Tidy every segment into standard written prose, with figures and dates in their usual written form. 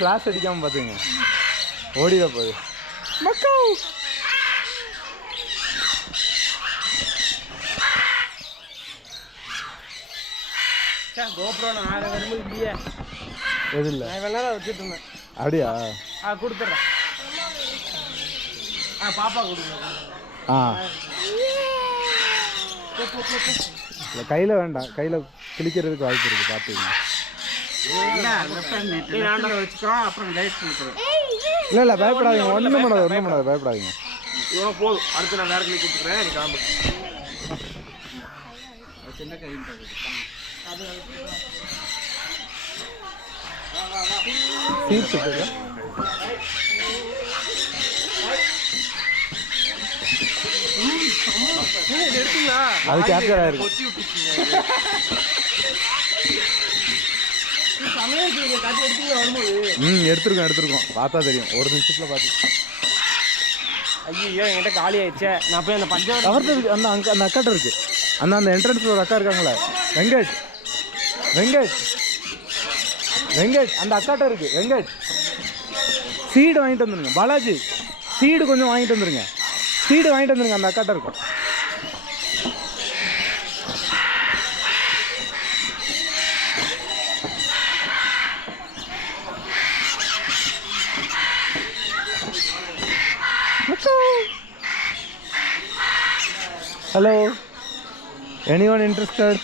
Class அடிக்காம பாத்துங்க ஓடிட போகுது மக்கள். கோப்ரோ நான் வரும்போது இல்லையே எது இல்லை நான் வச்சுட்டு இருந்தேன். அப்படியா? கொடுத்துட்றேன். பாப்பா கொடுங்க. இல்லை கையில் வேண்டாம், கையில் கிழிக்கிறதுக்கு வாய்ப்பு இருக்குது பார்த்துங்க. வச்சுக்கிறோம் அப்புறம் லைட் கொடுக்குறோம். இல்லை இல்லை பயப்படாதீங்க, ஒன்றும் பண்ணாது பயப்படாதீங்க. இவ்வளோ போதும். அடுத்து நான் வேறு கிளி கொடுத்துக்கிறேன். எனக்கு காம்பு சின்ன கை அது கேப்சர் ஆயிருக்கு. எடுத்துருக்கோம் பார்த்தா தெரியும். ஒரு நிமிஷத்துல பார்த்து. ஐயோ என்கிட்ட காலி ஆயிடுச்சே. நான் போய் அந்த பஞ்சம் அவர்கிட்ட இருக்கு. அந்த அக்காட்ட இருக்கு. அந்த என்ட்ரன்ஸ்ல ஒரு அக்கா இருக்காங்களே, வெங்கட் அந்த அக்காட்ட இருக்கு. வெங்கட் சீடு வாங்கிட்டு வந்துருங்க. பாலாஜி சீடு கொஞ்சம் வாங்கிட்டு வந்துருங்க. அந்த அக்காட்ட இருக்கும். Hello, anyone interested?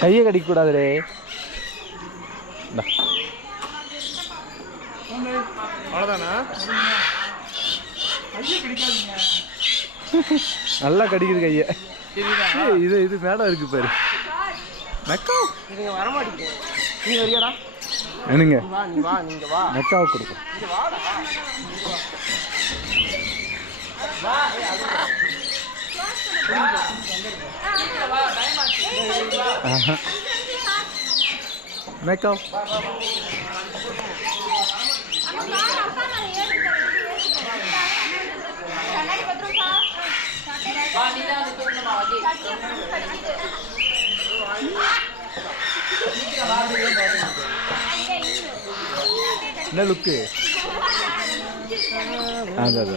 கையை கடிக்க கூடாதுரே. அவ்வளோதானா? நல்லா கடிக்குது கையை. இது மேடம் இருக்கு பாரு. வர மாட்டேங்குது. நீ வரியாடா? என்னங்க நீ வா நீங்க வா. மெக்காவை கொடுக்கும். மேக்கப் என்ன லுக்கு? அதான்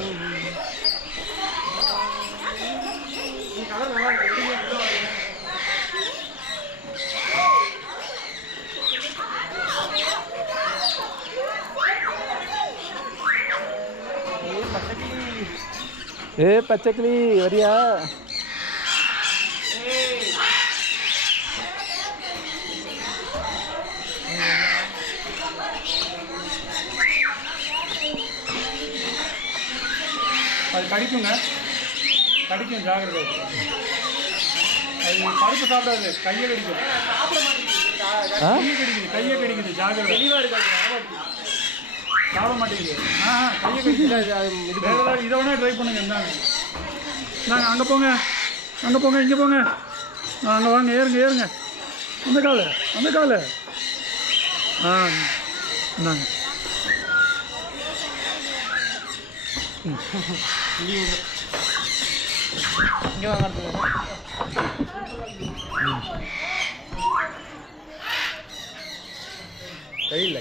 பச்சைக்கிளி வரியா? அது கடிக்கும் ஜாகிரதை. அது பருப்பு சாப்பிடாது, கையை கடிக்குது ஜாகிரதை. சாப்பிட மாட்டேங்குது. கையை கடிக்குது. இதை வேணா ட்ரை பண்ணுங்க. இருந்தாங்க அங்கே போங்க, இங்கே போங்க. அங்கே வாங்க, ஏறுங்க. அந்த காலு இந்தாங்க. இங்கே வாங்க. கையில்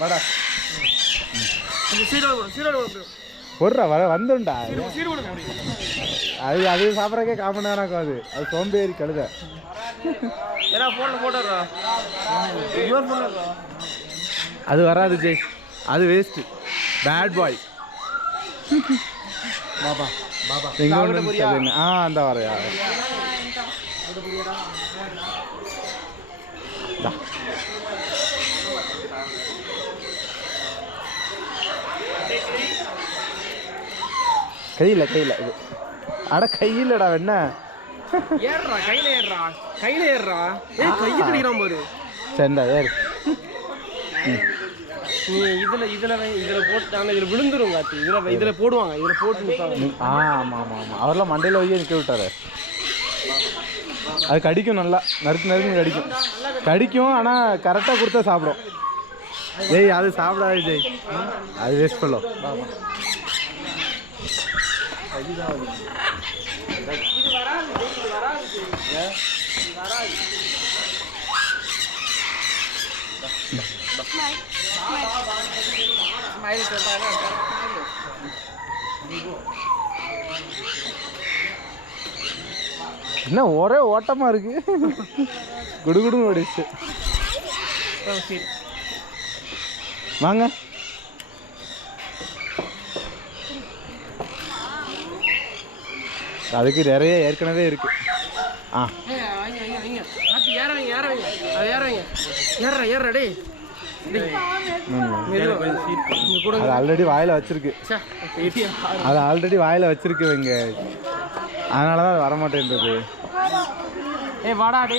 வாடா. போடுறா வந்துண்டா. அது சாப்பிட்றக்கே காமன் தானாக்கும். அது சோம்பேறி கழுத. அது வராது ஜெய், அது வேஸ்ட்டு. Bad boy. பாப்பா எங்கே ஒன்று அந்த வரையா கையில் இது அட கையிலடா என்ன ஏறுறா கையில ஏறுறா கையை கடிக்கிறான் பாரு சரிண்டா ஏறு நீ இதுல போட்டாங்க இதுல விழுந்துரும் காத்தி இதுல போடுவாங்க இதுல போட்டு ஆமாம் அவரெல்லாம் மண்டையில் வைக்க நிற்க விட்டாரு அது கடிக்கும் நல்லா நறுக்கு கடிக்கும் ஆனால் கரெக்டாக கொடுத்தா சாப்பிடும் ஜெய் அது சாப்பிடாது ஜெய் அது வேஸ்ட் பண்ணலாம் என்ன ஒரே ஓட்டமா இருக்கு குடுகுடுன்னு ஓடிச்சு வாங்க அதுக்கு நிறைய ஏற்கனவே இருக்கு அது ஆல்ரெடி வாயில வச்சிருக்கு இவங்க அதனாலதான் அது வரமாட்டேன்றது வாடா டே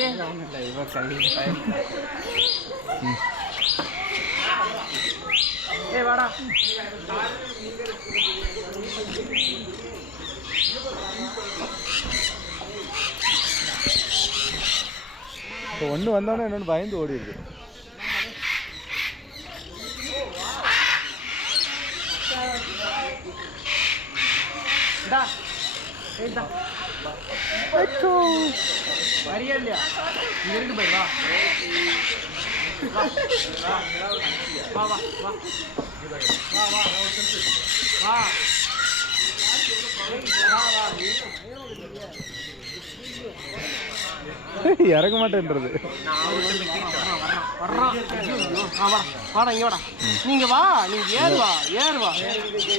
வாடா இப்போ ஒன்று வந்தோடனே இன்னொன்று பயந்து ஓடிடுது வரியா இல்லையா இங்க இருக்கு போய் வா வா வா வா இறங்க மாட்டேன்றது வாடா இங்க வாடா நீங்க வா நீங்க ஏறுவா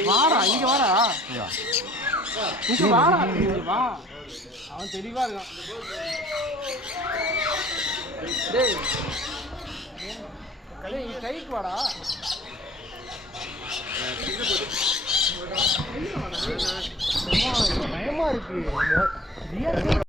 வாடா இங்க வாடா இங்க வாடா இங்க வா அவன் தெளிவா இருக்கான் டேய் கைக்கு வாடா பயமா இருக்கு